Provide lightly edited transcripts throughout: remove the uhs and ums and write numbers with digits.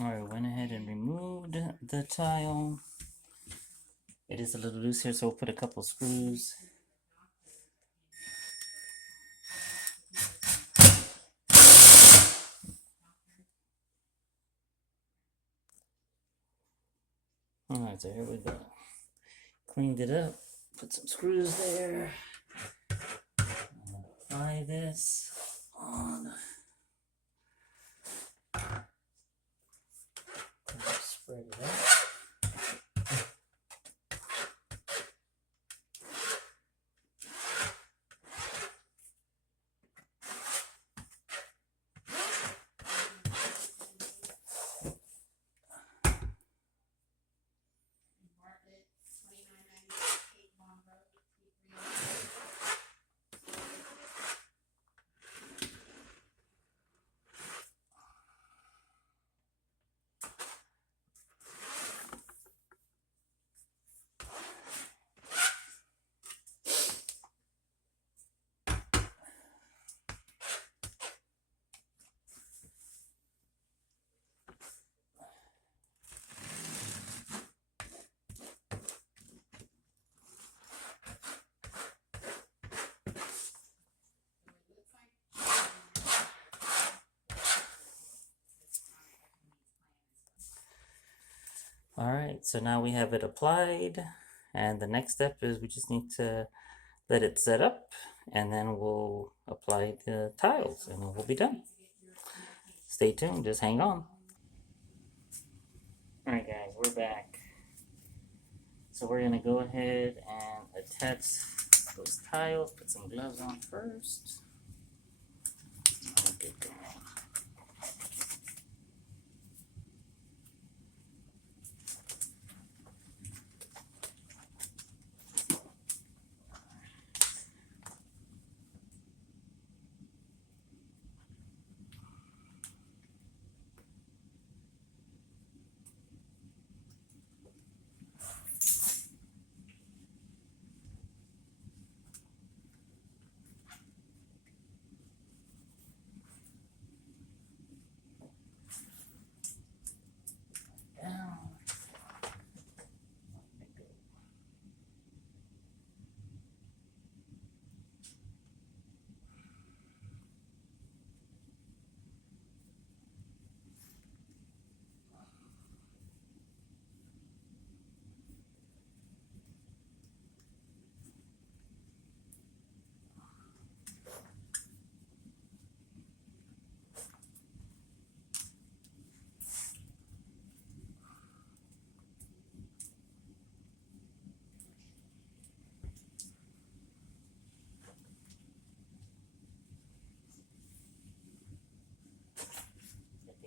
Alright, went ahead and removed the tile. It is a little loose here, so we'll put a couple screws. Alright, so here we go. Cleaned it up, put some screws there. Apply this on. Spread it out. Alright, so now we have it applied, and the next step is we just need to let it set up, and then we'll apply the tiles, and we'll be done. Stay tuned, just hang on. Alright guys, we're back. So we're gonna go ahead and attach those tiles, put some gloves on first. Get going.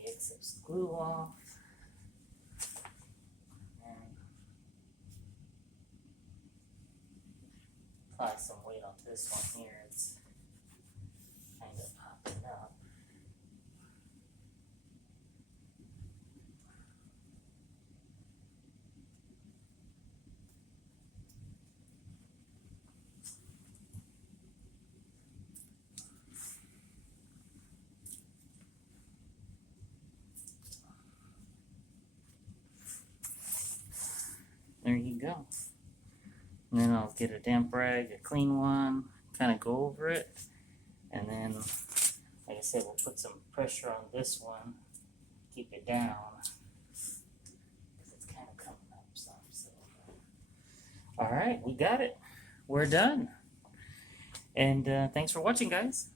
Excess glue off, and apply some weight on this one here. It's kind of popping up. There you go. And then I'll get a damp rag, a clean one, kind of go over it. And then, like I said, we'll put some pressure on this one, keep it down. Because it's kind of coming up some. So. Alright, we got it. We're done. And thanks for watching, guys.